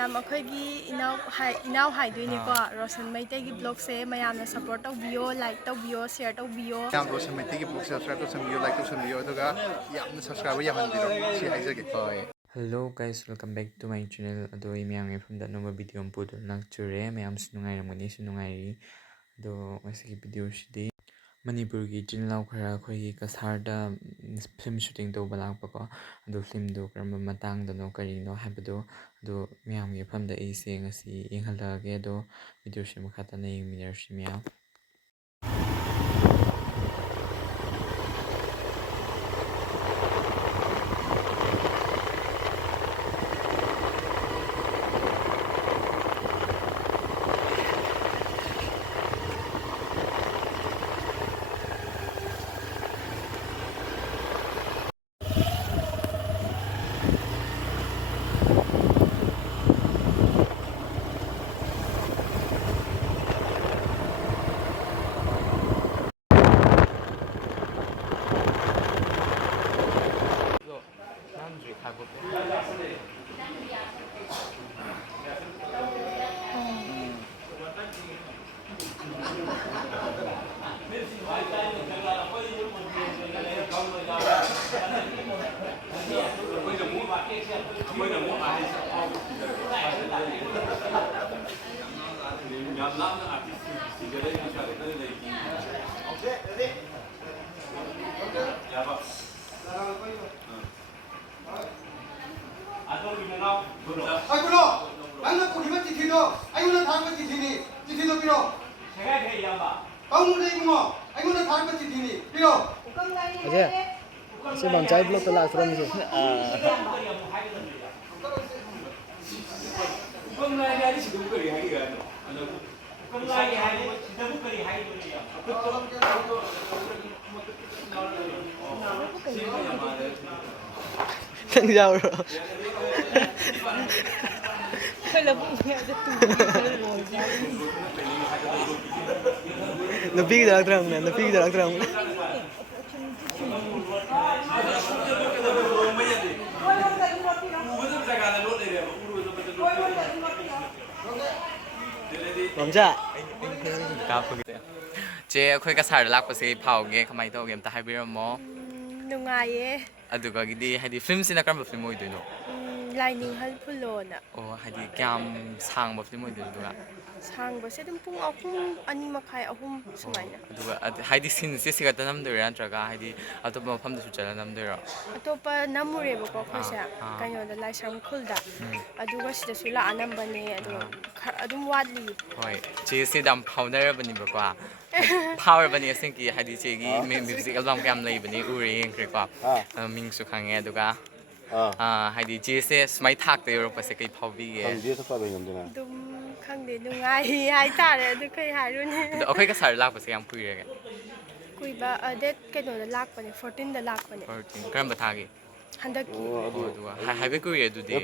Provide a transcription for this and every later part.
ꯃꯌꯥꯝ ꯑꯩꯈꯣꯏꯒꯤ ꯏꯅꯥꯎ ꯍꯥꯏꯗꯣꯏꯅꯦꯀꯣ ꯔꯣꯁꯟ ꯃꯩꯇꯩꯒꯤ ꯕ꯭ꯂꯣꯒꯁꯦ ꯃꯌꯥꯝꯅ ꯁꯞꯄꯣꯔꯠ ꯇꯧꯕꯤꯌꯣ ꯂꯥꯏꯛ ꯇꯧꯕꯤꯌꯣ ꯁꯦꯌꯔ ꯇꯧꯕꯤꯌꯣ ꯌꯥꯝ ꯔꯣꯁꯟ ꯃꯩꯇꯩꯒꯤ ꯕ꯭ꯂꯣꯒ ꯁꯕꯁꯀ꯭ꯔꯥꯏꯕ ꯇꯧꯁꯟꯕꯤꯌꯣ ꯂꯥꯏꯛ ꯇꯧꯁꯟꯕꯤꯌꯣ ꯑꯗꯨꯒ ꯌꯥꯝꯅ ꯁꯕꯁꯀ꯭ꯔꯥꯏꯕꯔ ꯌꯥꯝꯍꯟꯕꯤꯔꯣ ꯁꯤ ꯍꯥꯏꯖꯒꯦ ꯍꯣꯏ hello guys welcome back to my channel ꯑꯗꯣ ꯑꯩ ꯃꯌꯥꯝꯒꯤ ꯃꯐꯝꯗ ꯑꯅꯧꯕ ꯚꯤꯗꯤꯑꯣ ꯑꯃ ꯄꯨꯗꯨꯅ ꯂꯥꯛꯆꯔꯦ ꯃꯌꯥꯝꯁꯨ ꯅꯨꯡꯉꯥꯏꯔꯝꯒꯅꯤꯁꯨ ꯅꯨꯡꯉꯥꯏꯔꯤ ꯑꯗꯣ ꯉꯁꯤꯒꯤ ꯚꯤꯗꯤꯑꯣꯁꯤꯗꯤ ꯃꯅꯤꯄꯨꯔꯒꯤ ꯏꯆꯤꯜ ꯏꯅꯥꯎ ꯈꯔ ꯑꯩꯈꯣꯏꯒꯤ ꯀꯁꯥꯔꯗ ꯐꯤꯂꯝ ꯁꯨꯇꯤꯡ ꯇꯧꯕ ꯂꯥꯛꯄꯀꯣ ꯑꯗꯣ ꯐꯤꯂꯝꯗꯣ ꯀꯔꯝꯕ ꯃꯇꯥꯡꯗꯅꯣ ꯀꯔꯤꯅꯣ ꯍꯥꯏꯕꯗꯣ ꯑꯗꯣ ꯃꯌꯥꯝꯒꯤ ꯃꯐꯝꯗ ꯑꯩꯁꯦ ꯉꯁꯤ ꯌꯦꯡꯍꯜꯂꯛꯑꯒꯦ ꯑꯗꯣ ꯚꯤꯗꯤꯑꯣꯁꯤ ꯃꯈꯥ ꯇꯥꯅ ꯌꯦꯡꯃꯤꯟꯅꯔꯁꯤ ꯃꯌꯥꯝ Saya bang cai blok telah from sini. Thank you. Lebih dalam terang, lebih dalam terang. Bangja. ꯆꯦ ꯑꯩꯈꯣꯏ ꯀꯁꯥꯔꯗ ꯂꯥꯛꯄꯁꯦ ꯐꯥꯎꯒꯦ ꯀꯃꯥꯏꯅ ꯇꯧꯒꯦ ꯑꯝꯇ ꯍꯥꯏꯕꯤꯔꯝꯃꯣ ꯅꯨꯡꯉꯥꯏꯌꯦ ꯑꯗꯨꯒꯤꯗꯤ ꯍꯥꯏꯗꯤ ꯐꯤꯂꯝꯁꯤꯅ ꯀꯔꯝꯕ ꯐꯤꯂꯝ ꯑꯣꯏꯗꯣꯏꯅꯣ ꯂꯥꯏꯅꯤꯡꯍꯜ ꯐꯨꯜꯂꯣꯅ ꯑꯣ ꯍꯥꯏꯗꯤ ꯀꯌꯥꯝ ꯁꯥꯡꯕ ꯐꯤꯂꯝ ꯑꯣꯏꯗꯣꯏꯅꯣ ꯑꯗꯨꯒ ꯁꯥꯡꯕꯁꯦ ꯑꯗꯨꯝ ꯄꯨꯡ 2:30 ꯁꯨꯃꯥꯏꯅ ꯑꯗꯨꯒ ꯍꯥꯏꯗꯤ ꯁꯤꯟꯁꯦ ꯁꯤꯈꯛꯇ ꯅꯝꯗꯣꯏꯔꯥ ꯅꯠꯇ꯭ꯔꯒ ꯍꯥꯏꯗꯤ ꯑꯇꯣꯞꯄ ꯃꯐꯝꯗꯁꯨ ꯆꯠꯂ ꯅꯝꯗꯣꯏꯔꯣ ꯑꯇꯣꯞꯄ ꯅꯝꯃꯨꯔꯦꯕꯀꯣ ꯑꯩꯈꯣꯏꯁꯦ ꯀꯩꯅꯣꯗ ꯂꯥꯏꯁ꯭ꯔꯝ ꯈꯨꯜꯗ ꯑꯗꯨꯒ ꯁꯤꯗꯁꯨ ꯂꯥꯛꯑ ꯅꯝꯕꯅꯦ ꯑꯗꯣ ꯑꯗꯨꯝ ꯋꯥꯠꯂꯤ ꯍꯣꯏ ꯆꯦꯁꯦ ꯌꯥꯝ ꯐꯥꯎꯅꯔꯕꯅꯦꯕꯀꯣ ꯐꯥꯎꯔꯕꯅꯤ ꯑꯁꯦꯡꯀꯤ ꯍꯥꯏꯗꯤ ꯆꯦꯒꯤ ꯃ꯭ꯌꯨꯖꯤꯛ ꯑꯦꯜꯕꯝ ꯀꯌꯥꯝ ꯂꯩꯕꯅꯤ ꯎꯔꯦ ꯌꯦꯡꯈ꯭ꯔꯦꯀꯣ ꯃꯤꯡꯁꯨ ꯈꯪꯉꯦ ꯑꯗꯨꯒ ꯍꯥꯏꯗꯤ ꯆꯦꯁꯦ ꯁꯨꯃꯥꯏ ꯊꯥꯛꯇ ꯌꯧꯔꯛꯄꯁꯦ ꯀꯩ ꯐꯥꯎꯕꯤꯒꯦ ꯑꯗꯨꯝ ꯈꯪꯗꯦ ꯅꯨꯡꯉꯥꯏ ꯍꯥꯏꯇꯥꯔꯦ ꯑꯗꯨ ꯀꯩ ꯍꯥꯏꯔꯨꯅꯤ ꯑꯗꯣ ꯑꯩꯈꯣꯏ ꯀꯁꯥꯔꯗ ꯂꯥꯛꯄꯁꯦ ꯌꯥꯝ ꯀꯨꯏꯔꯒꯦ ꯀꯨꯏꯕ ꯗꯦꯠ ꯀꯩꯅꯣꯗ ꯂꯥꯛꯄꯅꯦ 14ꯗ ꯂꯥꯛꯄꯅꯦ ꯀꯔꯝꯕ ꯊꯥꯒꯤ ꯍꯟꯗꯛꯀꯤ ꯑꯗꯨꯒ ꯍꯥꯏꯐꯦꯠ ꯀꯨꯏꯔꯦ ꯑꯗꯨꯗꯤ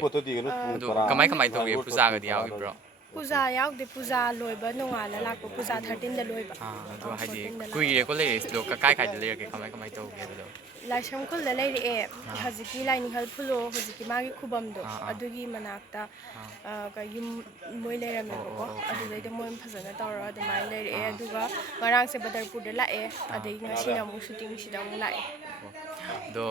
ꯑꯗꯣ ꯀꯃꯥꯏ ꯇꯧꯒꯦ ꯄꯨꯖꯥꯒꯗꯤ ꯌꯥꯎꯈꯤꯕ꯭ꯔꯣ ꯄꯨꯖꯥ ꯌꯥꯎꯗꯦ ꯄꯨꯖꯥ ꯂꯣꯏꯕ ꯅꯣꯡꯉꯥꯜꯂ ꯂꯥꯛꯄ ꯄꯨꯖꯥ 13ꯗ ꯂꯣꯏꯕ ꯑꯗꯣ ꯍꯥꯏꯗꯤ 14ꯗ ꯂꯥꯛꯄ ꯀꯨꯏꯔꯦꯀꯣ ꯂꯩꯔꯛꯏꯁꯤꯗꯣ ꯀꯥꯏꯗ ꯂꯩꯔꯒꯦ ꯀꯃꯥꯏ ꯇꯧꯒꯦ ꯑꯗꯨꯗꯣ ꯂꯥꯏꯁ꯭ꯔꯝ ꯈꯨꯜꯗ ꯂꯩꯔꯛꯑꯦ ꯍꯧꯖꯤꯛꯀꯤ ꯂꯥꯏꯅꯤꯡꯍꯜ ꯐꯨꯜꯂꯣ ꯍꯧꯖꯤꯛꯀꯤ ꯃꯥꯒꯤ ꯈꯨꯕꯝꯗꯣ ꯑꯗꯨꯒꯤ ꯃꯅꯥꯛꯇ ꯌꯨꯝ ꯃꯣꯏ ꯂꯩꯔꯝꯃꯦꯕꯀꯣ ꯑꯗꯨꯗꯩꯗ ꯃꯣꯏ ꯐꯖꯅ ꯇꯧꯔꯒ ꯑꯗꯨꯃꯥꯏꯅ ꯂꯩꯔꯛꯑꯦ ꯑꯗꯨꯒ ꯉꯔꯥꯡꯁꯦ ꯕꯗꯔꯄꯨꯔꯗ ꯂꯥꯛꯑꯦ ꯑꯗꯩ ꯉꯁꯤꯅ ꯑꯃꯨꯛ ꯁꯨꯇꯤꯡꯁꯤꯗ ꯑꯃꯨꯛ ꯂꯥꯛꯑꯦ ꯑꯗꯣ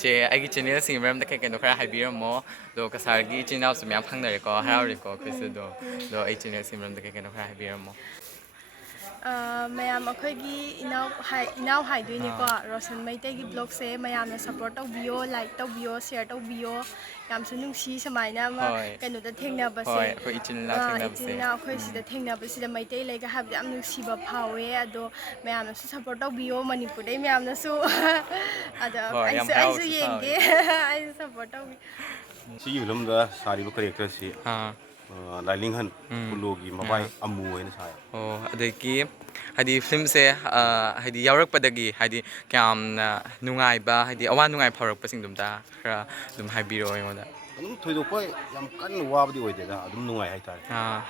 ꯆꯦ ꯑꯩꯒꯤ ꯆꯦꯅꯦꯜꯁꯤꯡꯒꯤ ꯃꯔꯝꯗ ꯀꯩꯅꯣ ꯈꯔ ꯍꯥꯏꯕꯤꯔꯝꯃꯣ ꯑꯗꯣ ꯀꯁꯥꯔꯒꯤ ꯏꯆꯤꯜ ꯏꯅꯥꯎꯁꯨ ꯃꯌꯥꯝ ꯐꯪꯅꯔꯦꯀꯣ ꯍꯔꯥꯎꯔꯦꯀꯣ ꯑꯩꯈꯣꯏꯁꯨ ꯑꯗꯣ ꯑꯩ ꯆꯦꯅꯦꯜꯁꯤꯡꯒꯤ ꯃꯔꯝꯗ ꯀꯩꯅꯣ ꯈꯔ ꯍꯥꯏꯕꯤꯔꯝꯃꯣ ꯃꯌꯥꯝ ꯑꯩꯈꯣꯏꯒꯤ ꯏꯅꯥꯎ ꯍꯥꯏꯗꯣꯏꯅꯦꯀꯣ ꯔꯣꯁꯟ ꯃꯩꯇꯩꯒꯤ ꯕ꯭ꯂꯣꯒꯁꯦ ꯃꯌꯥꯝꯅ ꯁꯞꯄꯣꯔꯠ ꯇꯧꯕꯤꯌோ ꯂꯥꯏꯛ ꯇꯧꯕꯤꯌோ ꯁꯦꯌꯔ ꯇꯧꯕꯤꯌꯣ ꯌꯥꯝꯁꯨ ꯅꯨꯡꯁꯤ ꯁꯨꯃꯥꯏꯅ ꯑꯃ ꯀꯩꯅꯣꯗ ꯊꯦꯡꯅꯕꯁꯦ ꯑꯩꯈꯣꯏ ꯏꯆꯤꯜ ꯏꯅꯥꯎ ꯊꯦꯡꯅꯕꯁꯦ ꯏꯆꯤꯜ ꯏꯅꯥꯎ ꯑꯩꯈꯣꯏ ꯁꯤꯗ ꯊꯦꯡꯅꯕꯁꯤꯗ ꯃꯩꯇꯩ ꯂꯩꯒ ꯍꯥꯏꯕꯗ ꯌꯥꯝ ꯅꯨꯡꯁꯤꯕ ꯐꯥꯎꯋꯦ ꯑꯗꯣ ꯃꯌꯥꯝꯅꯁꯨ ꯁꯞꯄꯣꯔꯠ ꯇꯧꯕꯤꯌꯣ ꯃꯅꯤꯄꯨꯔꯗꯩ ꯃꯌꯥꯝꯅꯁꯨ ꯑꯗꯣ ꯑꯩꯁꯨ ꯌꯦꯡꯒꯦ ꯑꯩꯁꯨ ꯁꯞꯄꯣꯔꯠ ꯇꯧꯕꯤ ꯁꯤꯒꯤ ꯐꯤꯂꯝꯗ ꯁꯥꯔꯤꯕ ꯀꯦꯔꯦꯛꯇꯔꯁꯤ ꯂꯥꯏꯅꯤꯡꯍꯟ ꯐꯨꯜꯂꯣꯒꯤ ꯃꯕꯥꯏ ꯑꯃꯨ ꯑꯣꯏꯅ ꯁꯥꯏ ꯑꯣ ꯑꯗꯒꯤ ꯍꯥꯏꯗꯤ ꯐꯤꯂꯝꯁꯦ ꯍꯥꯏꯗꯤ ꯌꯥꯎꯔꯛꯄꯗꯒꯤ ꯍꯥꯏꯗꯤ ꯀꯌꯥꯝꯅ ꯅꯨꯡꯉꯥꯏꯕ ꯍꯥꯏꯗꯤ ꯑꯋꯥ ꯅꯨꯡꯉꯥꯏ ꯐꯥꯎꯔꯛꯄꯁꯤꯡꯗꯨꯝꯇ ꯈꯔ ꯑꯗꯨꯝ ꯍꯥꯏꯕꯤꯔꯛꯑꯣ ꯑꯩꯉꯣꯟꯗ ꯑꯗꯨꯝ ꯊꯣꯏꯗꯣꯛꯄ ꯌꯥꯝ ꯀꯟꯅ ꯋꯥꯕꯗꯤ ꯑꯣꯏꯗꯦꯗ ꯑꯗꯨꯝ ꯅꯨꯡꯉꯥꯏ ꯍꯥꯏꯇꯥꯔꯦ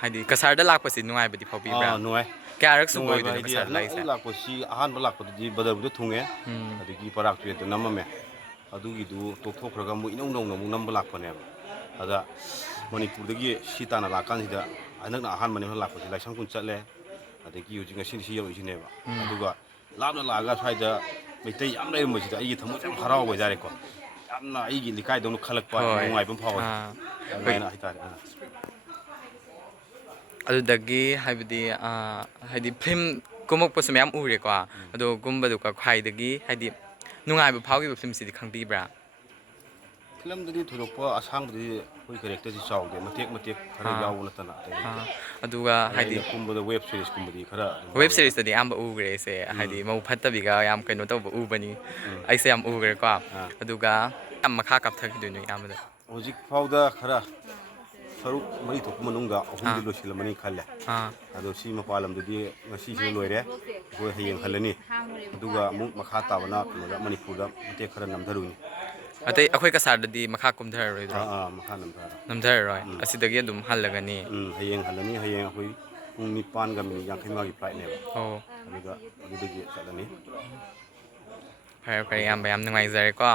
ꯍꯥꯏꯗꯤ ꯀꯁꯥꯔꯗ ꯂꯥꯛꯄꯁꯤ ꯅꯨꯡꯉꯥꯏꯕꯗꯤ ꯐꯥꯎꯕꯤꯕ꯭ꯔꯥ ꯅꯨꯡꯉꯥꯏ ꯀꯌꯥꯔꯛ ꯁꯨꯕ ꯅꯨꯡꯉꯥꯏꯕ ꯑꯣꯏꯗꯣꯏꯅꯣ ꯍꯥꯏꯗꯤ ꯀꯁꯥꯔꯗ ꯂꯥꯛꯏꯁꯦ ꯑꯩ ꯂꯥꯛꯄꯁꯤ ꯑꯍꯥꯟꯕ ꯂꯥꯛꯄꯗꯗꯤ ꯕꯗꯔꯕꯨꯗ ꯊꯨꯡꯉꯦ ꯑꯗꯒꯤ ꯄꯔꯥꯛ ꯇꯨꯌꯦꯠꯇ ꯅꯝꯃꯝꯃꯦ ꯑꯗꯨꯒꯤꯗꯨ ꯇꯣꯛꯊꯣꯛꯈ꯭ꯔꯒ ꯑꯃꯨꯛ ꯏꯅꯧ ꯅꯧꯅ ꯑꯃꯨꯛ ꯅꯝꯕ ꯂꯥꯛꯄꯅꯦꯕ ꯑꯗ ꯃꯅꯤꯄꯨꯔꯗꯒꯤ ꯁꯤ ꯇꯥꯟꯅ ꯂꯥꯛꯀꯥꯟꯁꯤꯗ ꯍꯟꯗꯛꯅ ꯑꯍꯥꯟꯕꯅꯦ ꯂꯥꯛꯄꯁꯦ ꯂꯥꯏꯁꯪ ꯀꯨꯟ ꯆꯠꯂꯦ ꯑꯗꯒꯤ ꯍꯧꯖꯤꯛ ꯉꯁꯤꯗꯤ ꯁꯤ ꯌꯧꯔꯛꯏꯁꯤꯅꯦꯕ ꯑꯗꯨꯒ ꯂꯥꯞꯅ ꯂꯥꯛꯑꯒ ꯁ꯭ꯋꯥꯏꯗ ꯃꯩꯇꯩ ꯌꯥꯝ ꯂꯩꯔꯝꯕꯁꯤꯗ ꯑꯩꯒꯤ ꯊꯃꯣꯏꯁꯦ ꯌꯥꯝ ꯍꯔꯥꯎꯕ ꯍꯥꯏꯇꯥꯔꯦꯀꯣ ꯌꯥꯝꯅ ꯑꯩꯒꯤ ꯂꯩꯀꯥꯏꯗꯧꯅ ꯈꯜꯂꯛꯄ ꯅꯨꯡꯉꯥꯏꯕ ꯑꯃ ꯐꯥꯎꯋꯦ ꯑꯗꯨꯃꯥꯏꯅ ꯍꯥꯏꯇꯥꯔꯦ ꯑꯗꯨꯗꯒꯤ ꯍꯥꯏꯕꯗꯤ ꯍꯥꯏꯗꯤ ꯐꯤꯂꯝ ꯀꯨꯝꯃꯛꯄꯁꯨ ꯃꯌꯥꯝ ꯎꯔꯦꯀꯣ ꯑꯗꯣ ꯒꯨꯝꯕꯗꯨꯒ ꯈ꯭ꯋꯥꯏꯗꯒꯤ ꯍꯥꯏꯗꯤ ꯅꯨꯡꯉꯥꯏꯕ ꯐꯥꯎꯈꯤꯕ ꯐꯤꯂꯝꯁꯤꯗꯤ ꯈꯪꯕꯤꯕ꯭ꯔꯥ ꯐꯤꯂꯝꯗꯗꯤ ꯊꯣꯏꯗꯣꯛꯄ ꯑꯁꯥꯡꯕꯗꯤ ꯑꯩꯈꯣꯏ ꯀꯦꯔꯦꯛꯇꯔꯁꯤ ꯆꯥꯎꯗꯦ ꯃꯇꯦꯛ ꯃꯇꯦꯛ ꯈꯔ ꯌꯥꯎꯕ ꯅꯠꯇꯅ ꯑꯗꯨꯒ ꯍꯥꯏꯗꯤ ꯑꯩꯅ ꯀꯨꯝꯕꯗ ꯋꯦꯕ ꯁꯤꯔꯤꯁꯀꯨꯝꯕꯗꯤ ꯈꯔ ꯋꯦꯕ ꯁꯤꯔꯤꯁꯇꯗꯤ ꯑꯌꯥꯝꯕ ꯎꯈ꯭ꯔꯦ ꯑꯩꯁꯦ ꯍꯥꯏꯗꯤ ꯃꯧ ꯐꯠꯇꯕꯤꯒ ꯌꯥꯝ ꯀꯩꯅꯣ ꯇꯧꯕ ꯎꯕꯅꯤ ꯑꯩꯁꯦ ꯌꯥꯝ ꯎꯈ꯭ꯔꯦꯀꯣ ꯑꯗꯨꯒ ꯌꯥꯝ ꯃꯈꯥ ꯀꯥꯞꯊꯈꯤꯗꯣꯏꯅꯣ ꯑꯌꯥꯝꯕꯗ ꯍꯧꯖꯤꯛ ꯐꯥꯎꯗ ꯈꯔ ꯁꯔꯨꯛ ꯃꯔꯤ ꯊꯣꯛꯄ ꯃꯅꯨꯡꯗ ꯑꯍꯨꯝꯗꯤ ꯂꯣꯏꯁꯤꯜꯂꯝꯃꯅꯤ ꯈꯜꯂꯦ ꯑꯗꯣ ꯁꯤ ꯃꯄꯥꯟ ꯂꯝꯗꯗꯤ ꯉꯁꯤꯁꯤꯗ ꯂꯣꯏꯔꯦ ꯑꯩꯈꯣꯏ ꯍꯌꯦꯡ ꯍꯜꯂꯅꯤ ꯑꯗꯨꯒ ꯑꯃꯨꯛ ꯃꯈꯥ ꯇꯥꯕꯅ ꯀꯩꯅꯣꯗ ꯃꯅꯤꯄꯨꯔꯗ ꯃꯇꯦꯛ ꯈꯔ ꯅꯝꯊꯔꯨꯅꯤ ꯑꯇꯩ ꯑꯩꯈꯣꯏ ꯀꯁꯥꯔꯗꯗꯤ ꯃꯈꯥ ꯀꯨꯝꯊꯔꯔꯣꯏꯗ꯭ꯔꯣ ꯃꯈꯥ ꯅꯝꯊꯔꯔꯣꯏ ꯑꯁꯤꯗꯒꯤ ꯑꯗꯨꯝ ꯍꯜꯂꯒꯅꯤ ꯍꯌꯦꯡ ꯍꯜꯂꯅꯤ ꯍꯌꯦꯡ ꯑꯩꯈꯣꯏ ꯄꯨꯡ 9:50 ꯐ꯭ꯂꯥꯏꯠꯅꯦꯕ ꯑꯣ ꯑꯗꯨꯒ ꯑꯗꯨꯗꯒꯤ ꯆꯠꯂꯅꯤ ꯐꯔꯦ ꯐꯔꯦ ꯏꯌꯥꯝꯕ ꯌꯥꯝ ꯅꯨꯡꯉꯥꯏꯖꯔꯦꯀꯣ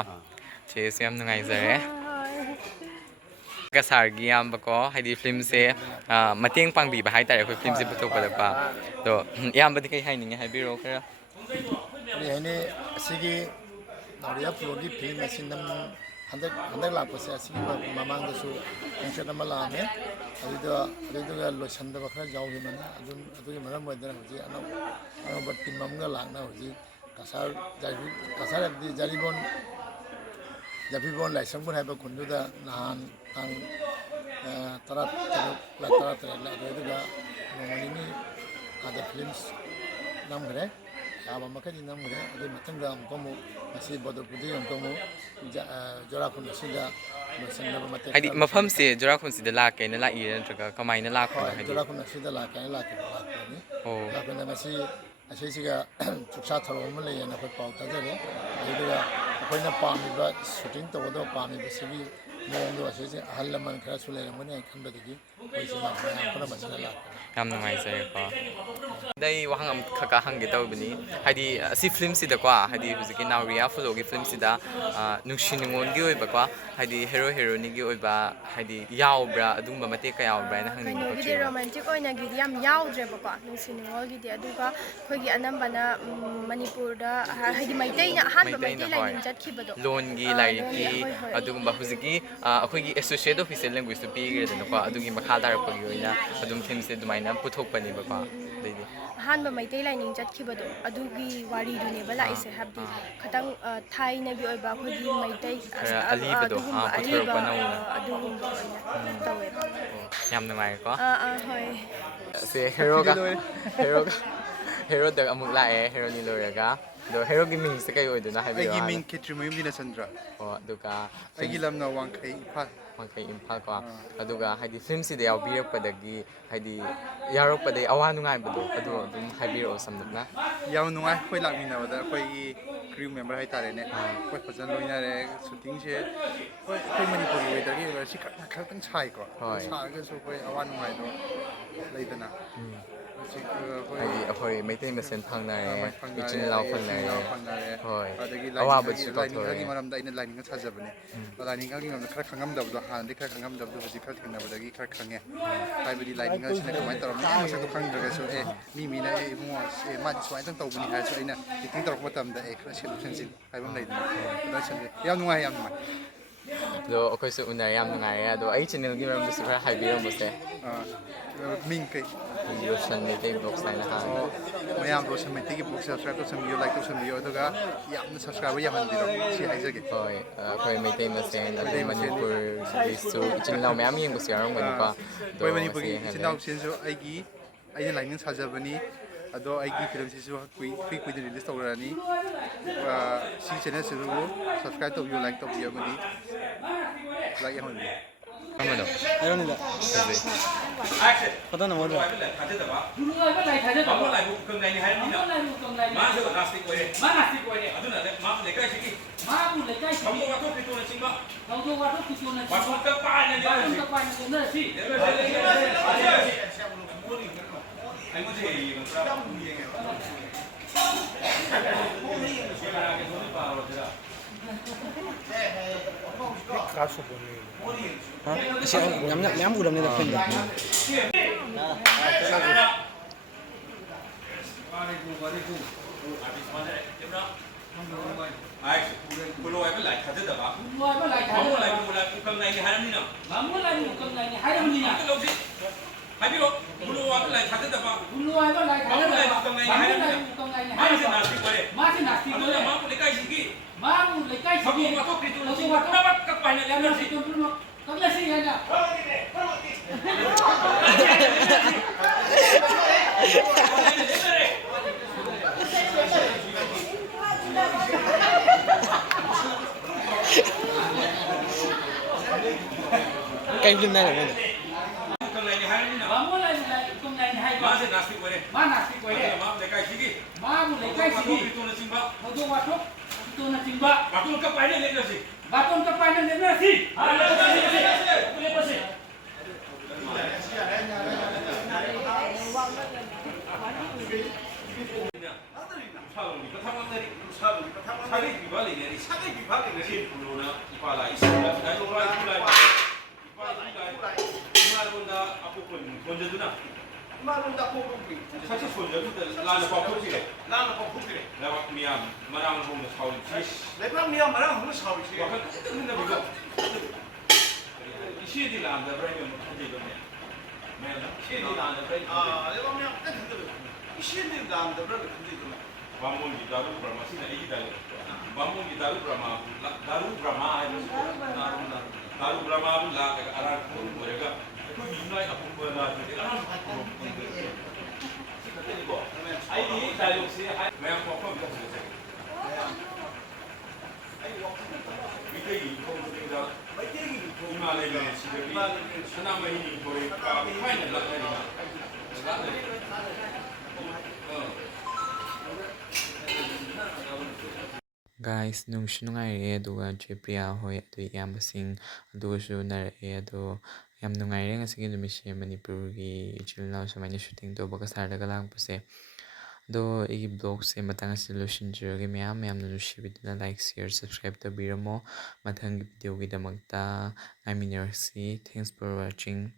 ꯆꯦꯁꯨ ꯌꯥꯝ ꯅꯨꯡꯉꯥꯏꯖꯔꯦ ꯀꯁꯥꯔꯒꯤ ꯏꯌꯥꯝꯕꯀꯣ ꯍꯥꯏꯗꯤ ꯐꯤꯂꯝꯁꯦ ꯃꯇꯦꯡ ꯄꯥꯡꯕꯤꯕ ꯍꯥꯏꯇꯥꯔꯦ ꯑꯩꯈꯣꯏ ꯐꯤꯂꯝꯁꯦ ꯄꯨꯊꯣꯛꯄꯗꯀꯣ ꯑꯗꯣ ꯏꯌꯥꯝꯕꯗꯤ ꯀꯩ ꯍꯥꯏꯅꯤꯡꯉꯦ ꯍꯥꯏꯕꯤꯔꯛꯑꯣ ꯈꯔ ꯀꯔꯤ ꯍꯥꯏꯅꯤ ꯑꯁꯤꯒꯤ ꯅꯥꯎꯔꯤꯌꯥ ꯐꯨꯂꯣꯒꯤ ꯐꯤꯂꯝ ꯑꯁꯤ ꯍꯟꯗꯛ ꯂꯥꯛꯄꯁꯦ ꯑꯁꯤꯒꯤ ꯃꯃꯥꯡꯗꯁꯨ ꯈꯣꯡꯆꯠ ꯑꯃ ꯂꯥꯛꯑꯝꯃꯦ ꯑꯗꯨꯗꯨꯒ ꯂꯣꯏꯁꯤꯟꯗꯕ ꯈꯔ ꯌꯥꯎꯈꯤꯕꯅꯤ ꯑꯗꯨꯒꯤ ꯃꯔꯝ ꯑꯣꯏꯗꯅ ꯍꯧꯖꯤꯛ ꯑꯅꯧꯕ ꯇꯤꯝ ꯑꯃꯒ ꯂꯥꯛꯅ ꯍꯧꯖꯤꯛ ꯀꯁꯥꯔ ꯍꯥꯏꯕꯗꯤ ꯖꯥꯐꯤꯕꯣꯟ ꯂꯥꯏꯁꯪꯕꯨꯟ ꯍꯥꯏꯕ ꯈꯨꯟꯗꯨꯗ ꯅꯍꯥꯟ ꯇꯥꯡ 13 ꯑꯗꯨꯗꯨꯒ ꯅꯣꯡꯃ ꯅꯤꯅꯤ ꯑꯥꯗ ꯐꯤꯂꯝꯁ ꯅꯝꯈ꯭ꯔꯦ ꯌꯥꯕ ꯃꯈꯩꯗꯤ ꯅꯝꯈ꯭ꯔꯦ ꯑꯗꯨꯒꯤ ꯃꯇꯨꯡꯗ ꯑꯃꯨꯛ ꯉꯁꯤ ꯕꯣꯗꯔꯄꯨꯔꯗꯒꯤ ꯑꯃꯨꯛ ꯖꯣꯔꯥꯈꯨꯟ ꯑꯁꯤꯗ ꯂꯣꯏꯁꯤꯟꯅꯕ ꯃꯇꯦꯛ ꯍꯥꯏꯗꯤ ꯃꯐꯝꯁꯦ ꯖꯣꯔꯥꯈꯨꯟꯁꯤꯗ ꯂꯥꯛꯀꯦꯅ ꯂꯥꯛꯏꯔꯥ ꯅꯠꯇ꯭ꯔꯒ ꯀꯃꯥꯏꯅ ꯂꯥꯛꯄꯅꯣ ꯍꯣꯏ ꯍꯥꯏꯗꯤ ꯖꯣꯔꯥꯈꯨꯟ ꯑꯁꯤꯗ ꯂꯥꯛꯀꯦꯅ ꯂꯥꯛꯄꯅꯤ ꯑꯣ ꯂꯥꯛꯄꯗ ꯉꯁꯤ ꯑꯁꯤꯁꯤꯒ ꯆꯨꯛꯆꯥ ꯊꯧꯔꯝ ꯑꯃ ꯂꯩꯌꯦꯅ ꯑꯩꯈꯣꯏ ꯄꯥꯎ ꯇꯥꯖꯔꯦ ꯑꯗꯨꯒ ꯑꯩꯈꯣꯏꯅ ꯄꯥꯝꯃꯤꯕ ꯁꯨꯇꯤꯡ ꯇꯧꯒꯗꯕ ꯄꯥꯝꯃꯤꯕꯁꯤꯒꯤ ꯃꯑꯣꯡꯗꯣ ꯑꯁꯤꯁꯦ ꯑꯍꯜ ꯂꯃꯟ ꯈꯔꯁꯨ ꯂꯩꯔꯝꯒꯅꯤ ꯑꯩ ꯈꯟꯕꯗꯒꯤ ꯑꯩꯈꯣꯏꯁꯤꯅ ꯃꯌꯥꯝ ꯄꯨꯝꯅꯃꯛꯁꯤꯅ ꯂꯥꯛꯄꯅꯤ ꯌꯥꯝ ꯅꯨꯡꯉꯥꯏꯖꯔꯦꯀꯣ ꯑꯩ ꯋꯥꯍꯪ ꯑꯃꯈꯛ ꯍꯪꯒꯦ ꯇꯧꯕꯅꯤ ꯍꯥꯏꯗꯤ ꯑꯁꯤ ꯐꯤꯂꯝꯁꯤꯗꯀꯣ ꯍꯥꯏꯗꯤ ꯍꯧꯖꯤꯛꯀꯤ ꯅꯥꯎꯔꯤꯌꯥ ꯐꯨꯂꯣꯒꯤ ꯐꯤꯂꯝꯁꯤꯗ ꯅꯨꯡꯁꯤ ꯅꯨꯡꯉꯣꯟꯒꯤ ꯑꯣꯏꯕꯀꯣ ꯍꯥꯏꯗꯤ ꯍꯦꯔꯣ ꯍꯦꯔꯣꯅꯤꯒꯤ ꯑꯣꯏꯕ ꯍꯥꯏꯗꯤ ꯌꯥꯎꯕ꯭ꯔꯥ ꯑꯗꯨꯒꯨꯝꯕ ꯃꯇꯦꯛ ꯀꯌꯥ ꯌꯥꯎꯕ꯭ꯔꯥ ꯍꯥꯏꯅ ꯍꯪꯅꯤꯡꯕ ꯀꯩꯅꯣꯒꯤꯗꯤ ꯈꯣꯠꯆꯩꯕ ꯔꯣꯃꯥꯟꯇꯤꯛ ꯑꯣꯏꯅꯒꯤꯗꯤ ꯌꯥꯝ ꯌꯥꯎꯗ꯭ꯔꯦꯕꯀꯣ ꯅꯨꯡꯁꯤ ꯅꯨꯡꯉꯣꯜꯒꯤꯗꯤ ꯑꯗꯨꯒ ꯑꯩꯈꯣꯏꯒꯤ ꯑꯅꯝꯕꯅ ꯃꯅꯤꯄꯨꯔꯗ ꯍꯥꯏꯗꯤ ꯃꯩꯇꯩꯅ ꯑꯍꯥꯟꯕ ꯃꯩꯇꯩꯅ ꯃꯩꯇꯩ ꯍꯣꯏ ꯂꯥꯏꯅꯤꯡ ꯆꯠꯈꯤꯕꯗꯣ ꯂꯣꯟꯒꯤ ꯂꯣꯟꯒꯤ ꯂꯥꯏꯔꯤꯛꯀꯤ ꯍꯣꯏ ꯍꯣꯏ ꯑꯗꯨꯒꯨꯝꯕ ꯍꯧꯖꯤꯛꯀꯤ ꯑꯩꯈꯣꯏꯒꯤ ꯑꯦꯁꯣꯁꯤꯌꯦꯠ ꯑꯣꯐꯤꯁꯦꯜ ꯂꯦꯡꯒ꯭ꯋꯦꯖꯇꯨ ꯄꯤꯈ꯭ꯔꯦꯗꯅꯀꯣ ꯑꯗꯨꯒꯤ ꯃꯈꯥ ꯇꯥꯔꯛꯄꯒꯤ ꯑꯣꯏꯅ ꯑꯗꯨꯝ ꯐꯤꯂꯝꯁꯦ ꯑꯗꯨꯃꯥꯏꯅ ꯄꯨꯊꯣꯛꯄꯅꯦꯕꯀꯣ ꯑꯗꯩꯗꯤ ꯑꯍꯥꯟꯕ ꯃꯩꯇꯩ ꯂꯥꯏꯅꯤꯡ ꯆꯠꯈꯤꯕꯗꯣ ꯑꯗꯨꯒꯤ ꯋꯥꯔꯤꯗꯨꯅꯦꯕ ꯂꯥꯛꯏꯁꯦ ꯍꯥꯏꯕꯗꯤ ꯈꯤꯇꯪ ꯊꯥꯏꯅꯒꯤ ꯑꯣꯏꯕ ꯑꯩꯈꯣꯏꯒꯤ ꯃꯩꯇꯩ ꯈꯔ ꯑꯂꯤꯕꯗꯣ ꯑꯗꯨꯒꯨꯝꯕ ꯑꯔꯤꯕ ꯄꯨꯊꯣꯔꯛꯄ ꯅꯧꯅ ꯑꯗꯨꯒꯨꯝꯕ ꯑꯣꯏꯅ ꯇꯧꯋꯦꯕ ꯌꯥꯝ ꯅꯨꯡꯉꯥꯏꯔꯦꯀꯣ ꯍꯣꯏ ꯁꯦ ꯍꯦꯔꯣꯗ ꯑꯃꯨꯛ ꯂꯥꯛꯑꯦ ꯍꯦꯔꯣꯅꯤ ꯂꯣꯏꯔꯒ ꯑꯗꯣ ꯍꯦꯔꯣꯒꯤ ꯃꯤꯡꯁꯦ ꯀꯩ ꯑꯣꯏꯗꯣꯏꯅꯣ ꯍꯥꯏꯕꯤꯔꯣ ꯑꯩꯒꯤ ꯍꯥꯟꯅ ꯃꯤꯡ ꯈꯦꯇ꯭ꯔꯤꯃꯌꯨꯝ ꯕꯤꯅꯆꯟꯗ꯭ꯔ ꯑꯣ ꯑꯗꯨꯒ ꯑꯩꯒꯤ ꯂꯝꯅ ꯋꯥꯡꯈꯩ ꯏꯝꯐꯥꯜ ꯋꯥꯡꯈꯩ ꯏꯝꯐꯥꯜ ꯀꯣ ꯑꯗꯨꯒ ꯍꯥꯏꯗꯤ ꯐꯤꯂꯝꯁꯤꯗ ꯌꯥꯎꯕꯤꯔꯛꯄꯗꯒꯤ ꯍꯥꯏꯗꯤ ꯌꯥꯎꯔꯛꯄꯗꯒꯤ ꯑꯋꯥ ꯅꯨꯡꯉꯥꯏꯕꯗꯣ ꯑꯗꯨ ꯑꯗꯨꯝ ꯍꯥꯏꯕꯤꯔꯛꯑꯣ ꯁꯝꯂꯞꯅ ꯌꯥꯝ ꯅꯨꯡꯉꯥꯏ ꯑꯩꯈꯣꯏ ꯂꯥꯛꯃꯤꯟꯅꯕꯗ ꯑꯩꯈꯣꯏꯒꯤ ꯀ꯭ꯔꯤꯎ ꯃꯦꯝꯕꯔ ꯍꯥꯏꯇꯥꯔꯦꯅꯦ ꯑꯩꯈꯣꯏ ꯐꯖꯅ ꯂꯣꯏꯅꯔꯦ ꯁꯨꯇꯤꯡꯁꯦ ꯍꯣꯏ ꯑꯩꯈꯣꯏ ꯃꯅꯤꯄꯨꯔꯒꯤ ꯋꯦꯗꯔꯒꯤ ꯋꯦꯗꯔꯁꯤ ꯈꯛꯇꯪ ꯁꯥꯏꯀꯣ ꯑꯗꯨ ꯍꯣꯏ ꯁꯥꯔꯒꯁꯨ ꯑꯩꯈꯣꯏ ꯑꯋꯥ ꯅꯨꯡꯉꯥꯏꯗꯣ ꯂꯩꯗꯅ ꯍꯧꯖꯤꯛ ꯑꯩꯈꯣꯏ ꯍꯥꯏꯗꯤ ꯑꯩꯈꯣꯏ ꯃꯩꯇꯩ ꯃꯁꯦꯟ ꯐꯪꯅꯔꯦ ꯃꯥꯏ ꯐꯪꯅꯔꯦ ꯏꯆꯤꯟ ꯏꯅꯥꯎ ꯑꯗꯒꯤ ꯏꯆꯤꯟ ꯐꯪꯅꯔꯦ ꯏꯅꯥꯎ ꯐꯪꯅꯔꯦ ꯍꯣꯏ ꯑꯗꯒꯤ ꯑꯋꯥꯕꯗꯨꯁꯨ ꯂꯥꯏꯅꯤꯡꯒꯤ ꯀꯥꯎꯊꯣꯔꯛꯑꯦ ꯃꯔꯝꯗ ꯑꯩꯅ ꯂꯥꯏꯅꯤꯡꯒ ꯁꯥꯖꯕꯅꯦ ꯂꯥꯏꯅꯤꯡꯒꯤ ꯃꯔꯝꯗ ꯈꯔ ꯈꯪꯉꯝꯗꯕꯗꯣ ꯍꯥꯟꯅꯗꯤ ꯈꯔ ꯈꯪꯉꯝꯗꯕꯗꯣ ꯍꯧꯖꯤꯛ ꯈꯔ ꯊꯦꯡꯅꯕꯗꯒꯤ ꯈꯔ ꯈꯪꯉꯦ ꯍꯥꯏꯕꯗꯤ ꯂꯥꯏꯅꯤꯡ ꯑꯁꯤꯅ ꯀꯃꯥꯏꯅ ꯇꯧꯔꯝꯃꯤ ꯃꯁꯛꯇꯣ ꯈꯪꯗ꯭ꯔꯒꯁꯨ ꯃꯤꯅ ꯏꯕꯨꯡꯉꯣ ꯃꯥꯗꯤ ꯁꯨꯃꯥꯏꯅ ꯇꯧꯕꯅꯤ ꯍꯥꯏꯔꯁꯨ ꯑꯩꯅ ꯑꯦꯛꯇꯤꯡ ꯇꯧꯔꯛꯄ ꯃꯇꯝꯗ ꯈꯔ ꯁꯦꯝꯗꯣꯛ ꯁꯦꯝꯖꯤꯟ ꯍꯥꯏꯕ ꯑꯃ ꯂꯩꯗꯅ ꯌꯥꯝ ꯅꯨꯡꯉꯥꯏ ꯌꯥꯝ ꯅꯨꯡꯉꯥꯏ ꯑꯗꯣ ꯑꯩꯈꯣꯏꯁꯨ ꯎꯅꯔꯦ ꯌꯥꯝ ꯅꯨꯡꯉꯥꯏꯔꯦ ꯑꯗꯣ ꯑꯩ ꯆꯦꯅꯦꯜꯒꯤ ꯃꯔꯝꯗꯁꯨ ꯈꯔ ꯍꯥꯏꯕꯤꯔꯝꯃꯨꯁꯦ ꯃꯤꯡ ꯀꯩ ꯔꯣꯁꯟ ꯃꯩꯇꯩ ꯕ꯭ꯂꯣꯛꯁ ꯍꯥꯏꯅ ꯍꯥꯡꯉꯦ ꯃꯌꯥꯝ ꯔꯣꯁꯟ ꯃꯩꯇꯩꯒꯤ ꯕ꯭ꯂꯣꯛ ꯁꯕꯁꯀ꯭ꯔꯥꯏꯕ ꯇꯧꯁꯟꯕꯤꯌꯣ ꯂꯥꯏꯛ ꯇꯧꯁꯟꯕꯤꯌꯣ ꯑꯗꯨꯒ ꯌꯥꯝꯅ ꯁꯕꯁꯀ꯭ꯔꯥꯏꯕꯔ ꯌꯥꯝꯍꯟꯕꯤꯔꯣ ꯁꯤ ꯍꯥꯏꯖꯒꯦ ꯍꯣꯏ ꯑꯩꯈꯣꯏ ꯃꯩꯇꯩ ꯃꯁꯦꯟ ꯑꯗꯨ ꯃꯩꯇꯩ ꯃꯁꯦꯟ ꯃꯅꯤꯄꯨꯔꯒꯤꯁꯨ ꯏꯆꯤꯜ ꯏꯅꯥꯎ ꯃꯌꯥꯝ ꯌꯦꯡꯕꯁꯨ ꯌꯥꯎꯔꯝꯒꯅꯤꯀꯣ ꯑꯗꯣ ꯑꯩꯈꯣꯏ ꯉꯁꯤ ꯃꯅꯤꯄꯨꯔꯒꯤ ꯏꯆꯤꯟ ꯌꯦꯡꯍꯜꯂꯦ ꯏꯅꯥꯎꯁꯤꯡꯁꯨ ꯑꯩꯅ ꯂꯥꯏꯅꯤꯡ ꯁꯥꯖꯕꯅꯤ ꯑꯗꯣ ꯑꯩꯒꯤ ꯐꯤꯂꯝꯁꯤꯁꯨ ꯀꯨꯏꯅ ꯔꯤꯂꯤꯁ ꯇꯧꯔꯛꯑꯅꯤ ꯁꯤ ꯆꯦꯅꯦꯜꯁꯤꯕꯨ ꯁꯕꯁꯀ꯭ꯔꯥꯏꯕ ꯇꯧꯕꯤꯌꯨ ꯂꯥꯏꯛ ꯇꯧꯕꯤꯌꯨ ꯑꯃꯗꯤ ꯂꯥꯏꯛ ꯌꯥꯝꯍꯟꯕꯤꯌꯨ ꯑꯃꯗꯣ ꯍꯥꯏꯔꯣꯅꯤꯗ ꯐꯖꯩ ꯐꯣꯇꯣ ꯅꯝꯃꯣꯗ꯭ꯔꯣ ꯌꯥꯝ ꯎꯔꯝꯅꯤꯗ ꯐꯤꯜꯝꯗ kay film na lang yun. Guys, nungsu nungaire aduga Priya hoi adu iyambasing adugashu narake ado yam nungaire ngasigi numise Manipurgi ichil na sumaina shooting toba kasardaga lakpase ado igi blog se matang asi losinjirage miyam yamna nushibiduna like share subscribe tabiramo mathangi video gi damakta ngaiminarsi. Thanks for watching.